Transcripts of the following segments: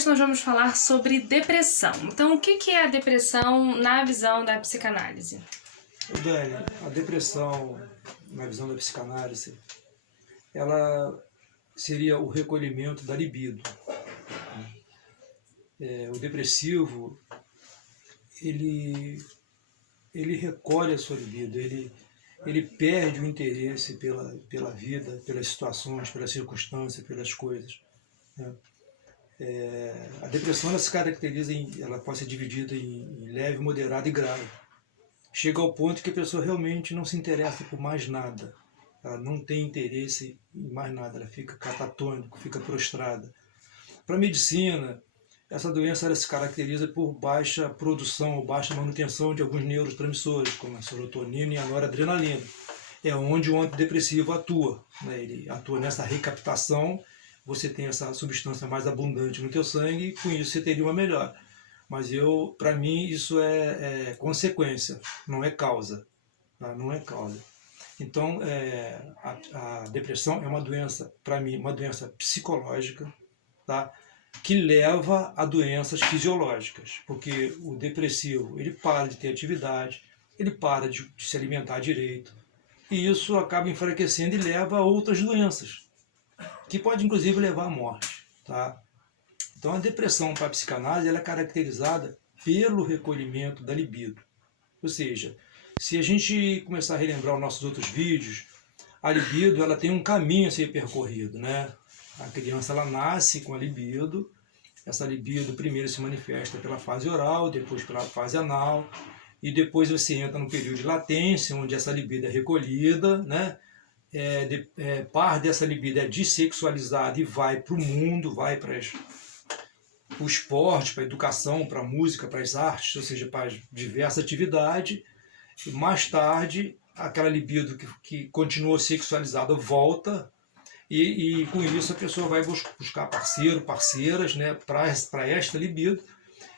hoje nós vamos falar sobre depressão. Então, o que é a depressão na visão da psicanálise? Dani, a depressão, na visão da psicanálise, ela seria o recolhimento da libido. O depressivo, ele recolhe a sua libido, ele perde o interesse pela vida, pelas situações, pelas circunstâncias, pelas coisas, né? A depressão ela se caracteriza, ela pode ser dividida em leve, moderada e grave. Chega ao ponto que a pessoa realmente não se interessa por mais nada. Ela não tem interesse em mais nada, ela fica catatônica, fica prostrada. Para a medicina, essa doença ela se caracteriza por baixa produção ou baixa manutenção de alguns neurotransmissores, como a serotonina e a noradrenalina. É onde o antidepressivo atua, né? Ele atua nessa recaptação, você tem essa substância mais abundante no teu sangue e com isso você teria uma melhora. Mas para mim, isso é consequência, não é causa. Tá? Não é causa. Então, a depressão é uma doença, para mim, uma doença psicológica, tá? Que leva a doenças fisiológicas. Porque o depressivo, ele para de ter atividade, ele para de se alimentar direito. E isso acaba enfraquecendo e leva a outras doenças, que pode, inclusive, levar à morte. Tá? Então, a depressão para a psicanálise ela é caracterizada pelo recolhimento da libido. Ou seja, se a gente começar a relembrar os nossos outros vídeos, a libido ela tem um caminho a ser percorrido, né? A criança ela nasce com a libido, essa libido primeiro se manifesta pela fase oral, depois pela fase anal, e depois você entra no período de latência, onde essa libido é recolhida, né? Parte dessa libido é dessexualizada e vai para o mundo, vai para o esporte, para a educação, para a música, para as artes, ou seja, para diversas atividades. E mais tarde, aquela libido que continuou sexualizada volta e com isso a pessoa vai buscar parceiro, parceiras, né, para esta libido.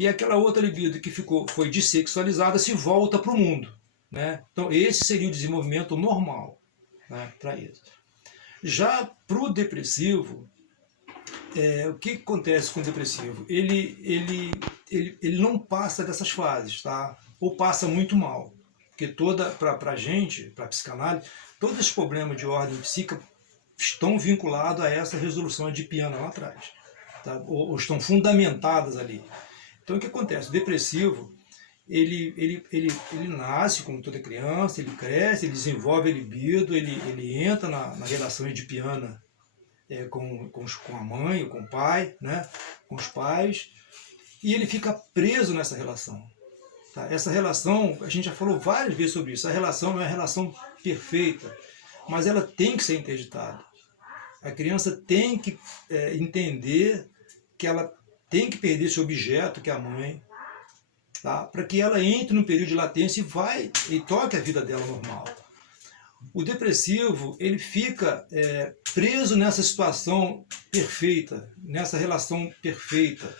E aquela outra libido que foi dessexualizada se volta para o mundo. Né? Então esse seria o desenvolvimento normal, né, para isso. Já para o depressivo, o que acontece com o depressivo? Ele não passa dessas fases, tá? Ou passa muito mal. Porque para a gente, para a psicanálise, todos os problemas de ordem psíquica estão vinculados a essa resolução adipiana lá atrás. Tá? Ou estão fundamentadas ali. Então o que acontece? O depressivo, ele nasce como toda criança, ele cresce, ele desenvolve a libido, ele entra na relação edipiana com a mãe, ou com o pai, né? Com os pais, e ele fica preso nessa relação. Tá? Essa relação, a gente já falou várias vezes sobre isso, a relação não é uma relação perfeita, mas ela tem que ser interditada. A criança tem que entender que ela tem que perder esse objeto, que é a mãe, tá? Para que ela entre no período de latência e toque a vida dela normal. O depressivo, ele fica preso nessa situação perfeita, nessa relação perfeita,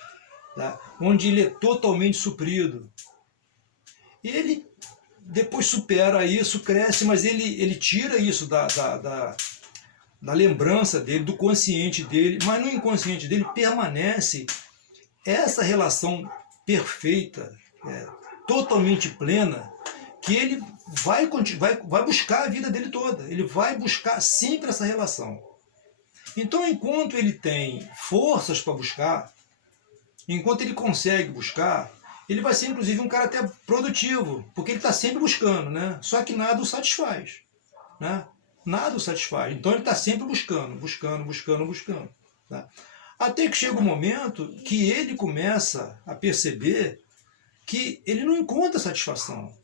tá? Onde ele é totalmente suprido. E ele depois supera isso, cresce, mas ele tira isso da lembrança dele, do consciente dele, mas no inconsciente dele permanece essa relação perfeita, totalmente plena, que ele vai buscar a vida dele toda, ele vai buscar sempre essa relação. Então, enquanto ele tem forças para buscar, enquanto ele consegue buscar, ele vai ser inclusive um cara até produtivo, porque ele está sempre buscando, né? Só que nada o satisfaz, né? Nada o satisfaz, então ele está sempre buscando. Tá? Até que chega um momento que ele começa a perceber que ele não encontra satisfação.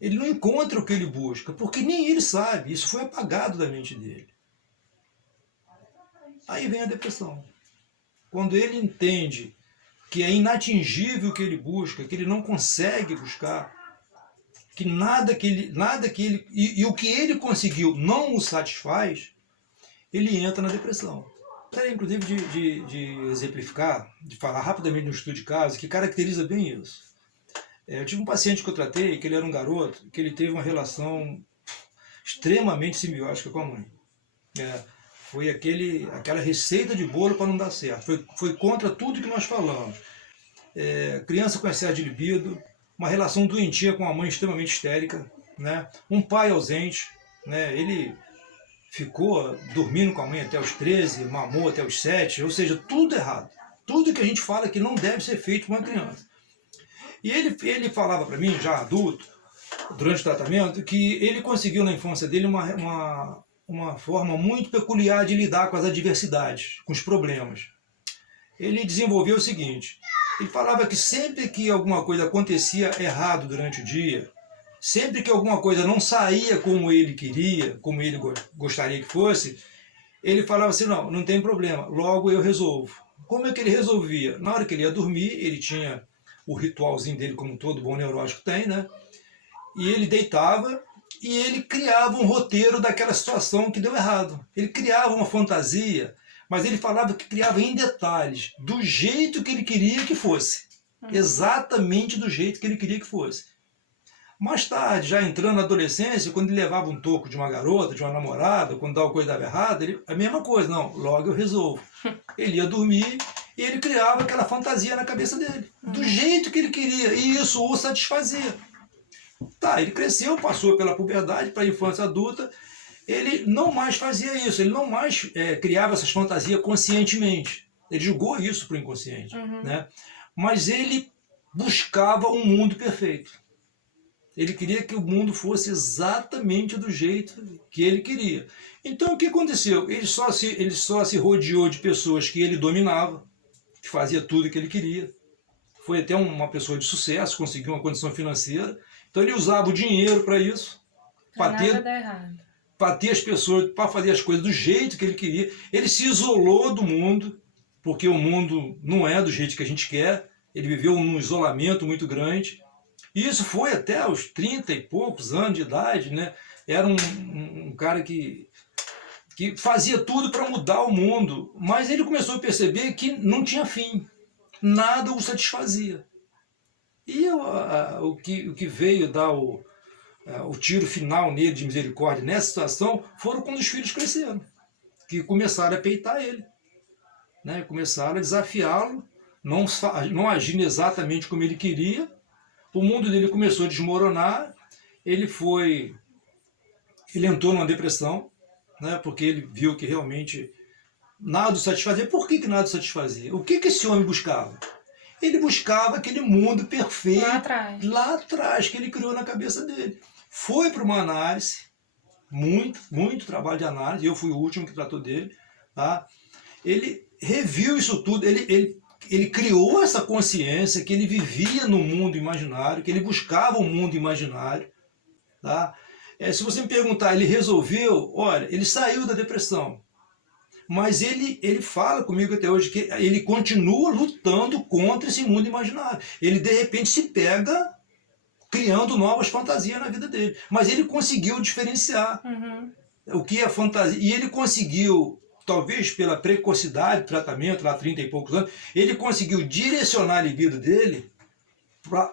Ele não encontra o que ele busca, porque nem ele sabe, isso foi apagado da mente dele. Aí vem a depressão. Quando ele entende que é inatingível o que ele busca, que ele não consegue buscar, que nada que ele e o que ele conseguiu não o satisfaz, ele entra na depressão. Gostaria, inclusive, de exemplificar, de falar rapidamente de um estudo de caso que caracteriza bem isso. Eu tive um paciente que eu tratei, que ele era um garoto, que ele teve uma relação extremamente simbiótica com a mãe. Foi aquela receita de bolo para não dar certo. Foi contra tudo que nós falamos. Criança com excesso de libido, uma relação doentia com a mãe extremamente histérica, né? Um pai ausente, né? Ele ficou dormindo com a mãe até os 13, mamou até os 7, ou seja, tudo errado. Tudo que a gente fala que não deve ser feito com uma criança. E ele falava para mim, já adulto, durante o tratamento, que ele conseguiu na infância dele uma forma muito peculiar de lidar com as adversidades, com os problemas. Ele desenvolveu o seguinte: ele falava que sempre que alguma coisa acontecia errado durante o dia, sempre que alguma coisa não saía como ele queria, como ele gostaria que fosse, ele falava assim: não tem problema, logo eu resolvo. Como é que ele resolvia? Na hora que ele ia dormir, ele tinha o ritualzinho dele, como todo bom neurótico tem, né? E ele deitava e ele criava um roteiro daquela situação que deu errado. Ele criava uma fantasia, mas ele falava que criava em detalhes, do jeito que ele queria que fosse. Exatamente do jeito que ele queria que fosse. Mais tarde, já entrando na adolescência, quando ele levava um toco de uma garota, de uma namorada, quando alguma coisa dava errado, a mesma coisa, não, logo eu resolvo. Ele ia dormir e ele criava aquela fantasia na cabeça dele, do jeito que ele queria, e isso o satisfazia. Tá, ele cresceu, passou pela puberdade, para a infância adulta, ele não mais fazia isso, ele não mais criava essas fantasias conscientemente. Ele jogou isso para o inconsciente, né? Mas ele buscava um mundo perfeito. Ele queria que o mundo fosse exatamente do jeito que ele queria. Então o que aconteceu? Ele só se rodeou de pessoas que ele dominava, que fazia tudo o que ele queria. Foi até uma pessoa de sucesso, conseguiu uma condição financeira. Então ele usava o dinheiro para isso, para ter as pessoas, para fazer as coisas do jeito que ele queria. Ele se isolou do mundo, porque o mundo não é do jeito que a gente quer. Ele viveu num isolamento muito grande. E isso foi até os 30 e poucos anos de idade, né? Era um cara que fazia tudo para mudar o mundo, mas ele começou a perceber que não tinha fim, nada o satisfazia. E o que veio dar o tiro final nele de misericórdia nessa situação foram quando os filhos cresceram, que começaram a peitar ele, né? Começaram a desafiá-lo, não agindo exatamente como ele queria. O mundo dele começou a desmoronar, ele entrou numa depressão, né? Porque ele viu que realmente nada o satisfazia. Por que nada o satisfazia? O que esse homem buscava? Ele buscava aquele mundo perfeito lá atrás que ele criou na cabeça dele. Foi para uma análise, muito trabalho de análise, eu fui o último que tratou dele, tá? Ele reviu isso tudo, ele criou essa consciência que ele vivia no mundo imaginário, que ele buscava um mundo imaginário, tá? Se você me perguntar, ele resolveu, olha, ele saiu da depressão, mas ele fala comigo até hoje que ele continua lutando contra esse mundo imaginário. Ele, de repente, se pega criando novas fantasias na vida dele. Mas ele conseguiu diferenciar o que é fantasia. E ele conseguiu, talvez pela precocidade do tratamento, lá 30 e poucos anos, ele conseguiu direcionar a libido dele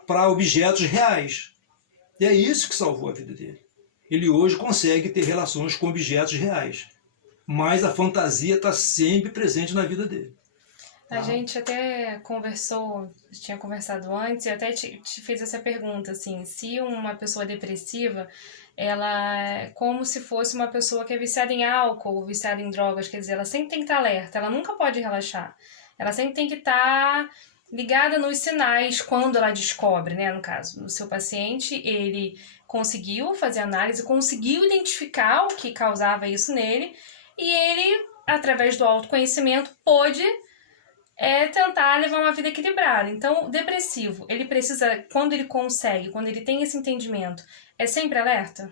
para objetos reais. E é isso que salvou a vida dele. Ele hoje consegue ter relações com objetos reais. Mas a fantasia está sempre presente na vida dele. A gente até tinha conversado antes, e até te fiz essa pergunta, assim, se uma pessoa depressiva, ela é como se fosse uma pessoa que é viciada em álcool, viciada em drogas, quer dizer, ela sempre tem que estar alerta, ela nunca pode relaxar, ela sempre tem que estar ligada nos sinais quando ela descobre, né, no caso, o seu paciente, ele conseguiu fazer análise, conseguiu identificar o que causava isso nele, e ele, através do autoconhecimento, pôde tentar levar uma vida equilibrada. Então, o depressivo, ele precisa, quando ele consegue, quando ele tem esse entendimento, é sempre alerta?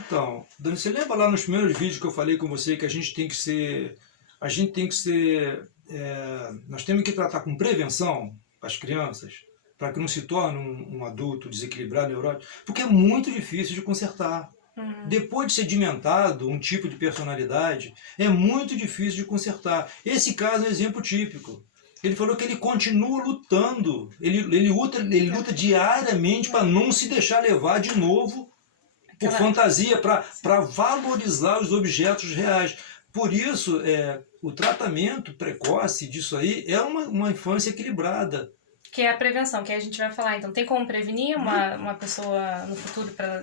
Então, Dani, você lembra lá nos primeiros vídeos que eu falei com você que nós temos que tratar com prevenção as crianças, para que não se torne um adulto desequilibrado, neurótico, porque é muito difícil de consertar. Depois de sedimentado um tipo de personalidade, é muito difícil de consertar. Esse caso é um exemplo típico. Ele falou que ele continua lutando, ele luta diariamente para não se deixar levar de novo por fantasia, para valorizar os objetos reais. por isso, o tratamento precoce disso aí é uma infância equilibrada. Que é a prevenção, que a gente vai falar. Então, tem como prevenir uma pessoa no futuro para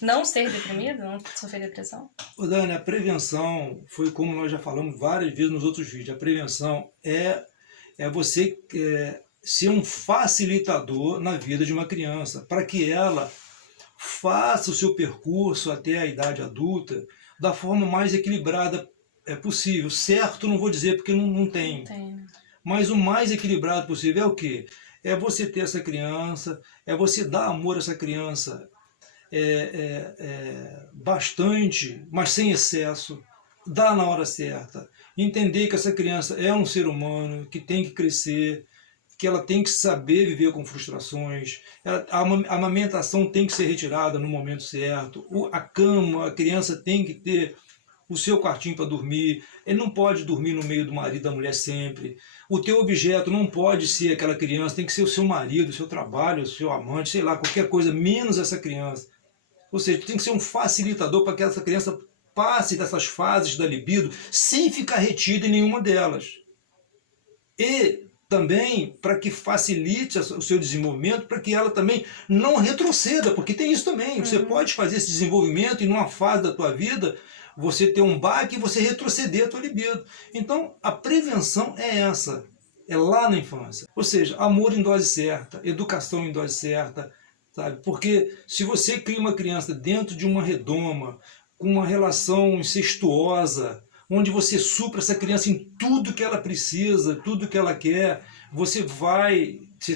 não ser deprimida, não sofrer depressão? Ô Dani, a prevenção foi como nós já falamos várias vezes nos outros vídeos. A prevenção é você ser um facilitador na vida de uma criança, para que ela faça o seu percurso até a idade adulta da forma mais equilibrada possível. Certo, não vou dizer porque não tem. Não tem. Mas o mais equilibrado possível é o quê? É você ter essa criança, é você dar amor a essa criança bastante, mas sem excesso, dar na hora certa, entender que essa criança é um ser humano, que tem que crescer, que ela tem que saber viver com frustrações, a amamentação tem que ser retirada no momento certo, a cama, a criança tem que ter o seu quartinho para dormir, ele não pode dormir no meio do marido e da mulher sempre, o teu objeto não pode ser aquela criança, tem que ser o seu marido, o seu trabalho, o seu amante, sei lá, qualquer coisa, menos essa criança. Ou seja, tem que ser um facilitador para que essa criança passe dessas fases da libido sem ficar retida em nenhuma delas. E também para que facilite o seu desenvolvimento, para que ela também não retroceda, porque tem isso também, você pode fazer esse desenvolvimento e numa fase da tua vida você ter um baque e você retroceder a tua libido. Então, a prevenção é essa, é lá na infância. Ou seja, amor em dose certa, educação em dose certa, sabe? Porque se você cria uma criança dentro de uma redoma, com uma relação incestuosa, onde você supra essa criança em tudo que ela precisa, tudo que ela quer, você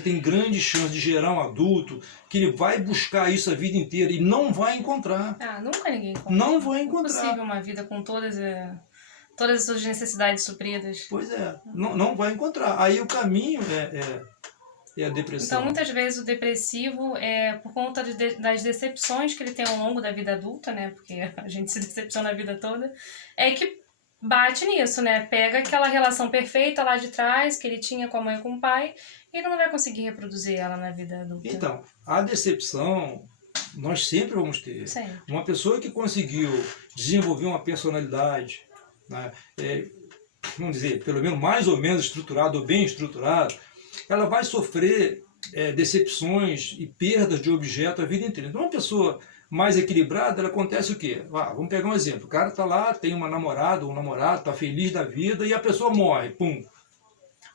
tem grande chance de gerar um adulto que ele vai buscar isso a vida inteira e não vai encontrar. Nunca ninguém encontra. Não vai encontrar. Não é possível uma vida com todas as suas necessidades supridas. Pois é, não vai encontrar. Aí o caminho é a depressão. Então, muitas vezes o depressivo por conta das decepções que ele tem ao longo da vida adulta, né? Porque a gente se decepciona a vida toda, que bate nisso, né? Pega aquela relação perfeita lá de trás que ele tinha com a mãe e com o pai e ele não vai conseguir reproduzir ela na vida adulta. Então, a decepção nós sempre vamos ter. Sempre. Uma pessoa que conseguiu desenvolver uma personalidade, né, vamos dizer, pelo menos mais ou menos estruturada ou bem estruturada, ela vai sofrer decepções e perdas de objeto a vida inteira. Então, uma pessoa mais equilibrada, ela acontece o quê? Vamos pegar um exemplo. O cara está lá, tem uma namorada, um namorado, está feliz da vida e a pessoa morre. Pum.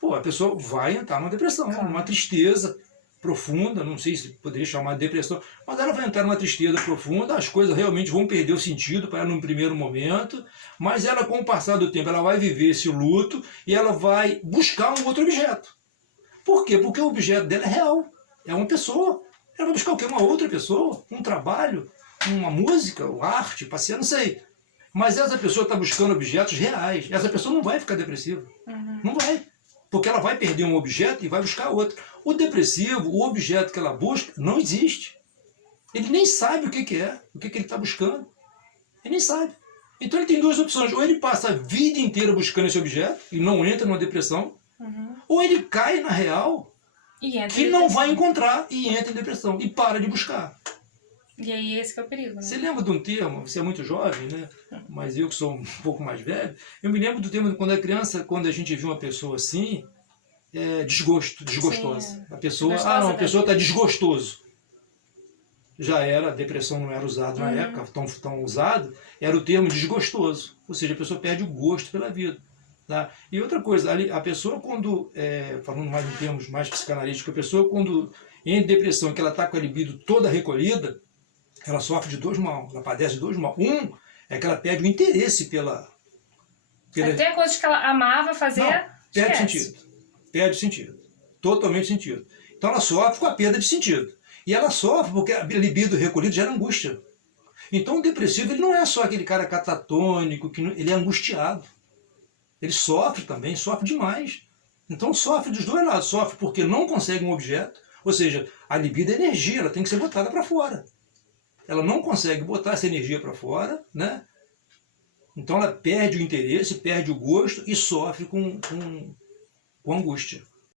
Pô, a pessoa vai entrar numa depressão, numa tristeza profunda, não sei se poderia chamar de depressão, mas ela vai entrar numa tristeza profunda, as coisas realmente vão perder o sentido para ela num primeiro momento, mas ela, com o passar do tempo, ela vai viver esse luto e ela vai buscar um outro objeto. Por quê? Porque o objeto dela é real, é uma pessoa. Ela vai buscar o quê? Uma outra pessoa, um trabalho, uma música, uma arte, passear, não sei. Mas essa pessoa está buscando objetos reais. Essa pessoa não vai ficar depressiva. Não vai. Porque ela vai perder um objeto e vai buscar outro. O depressivo, o objeto que ela busca, não existe. Ele nem sabe o que é, o que ele está buscando. Ele nem sabe. Então ele tem duas opções. Ou ele passa a vida inteira buscando esse objeto e não entra numa depressão, ou ele cai na real e não vai encontrar e entra em depressão e para de buscar. E aí esse que é o perigo, né? Você lembra de um termo, você é muito jovem, né? Mas eu que sou um pouco mais velho, eu me lembro do termo de quando era criança, quando a gente viu uma pessoa assim, desgostosa. Sim, a pessoa, desgostosa, a pessoa está desgostoso. Já era, a depressão não era usada na época, tão usado, era o termo desgostoso. Ou seja, a pessoa perde o gosto pela vida. Tá? E outra coisa, a pessoa quando, falando mais em termos mais psicanalísticos, a pessoa quando em depressão, que ela está com a libido toda recolhida, ela sofre de dois mal, ela padece de dois mal. Um é que ela perde o interesse pela... Até coisas que ela amava fazer, não, perde esquece. sentido. Perde sentido. Totalmente sentido. Então ela sofre com a perda de sentido. E ela sofre porque a libido recolhida gera angústia. Então o depressivo ele não é só aquele cara catatônico, ele é angustiado. Ele sofre também, sofre demais. Então sofre dos dois lados. Sofre porque não consegue um objeto, ou seja, a libido é energia, ela tem que ser botada para fora. Ela não consegue botar essa energia para fora, né? Então ela perde o interesse, perde o gosto e sofre com angústia.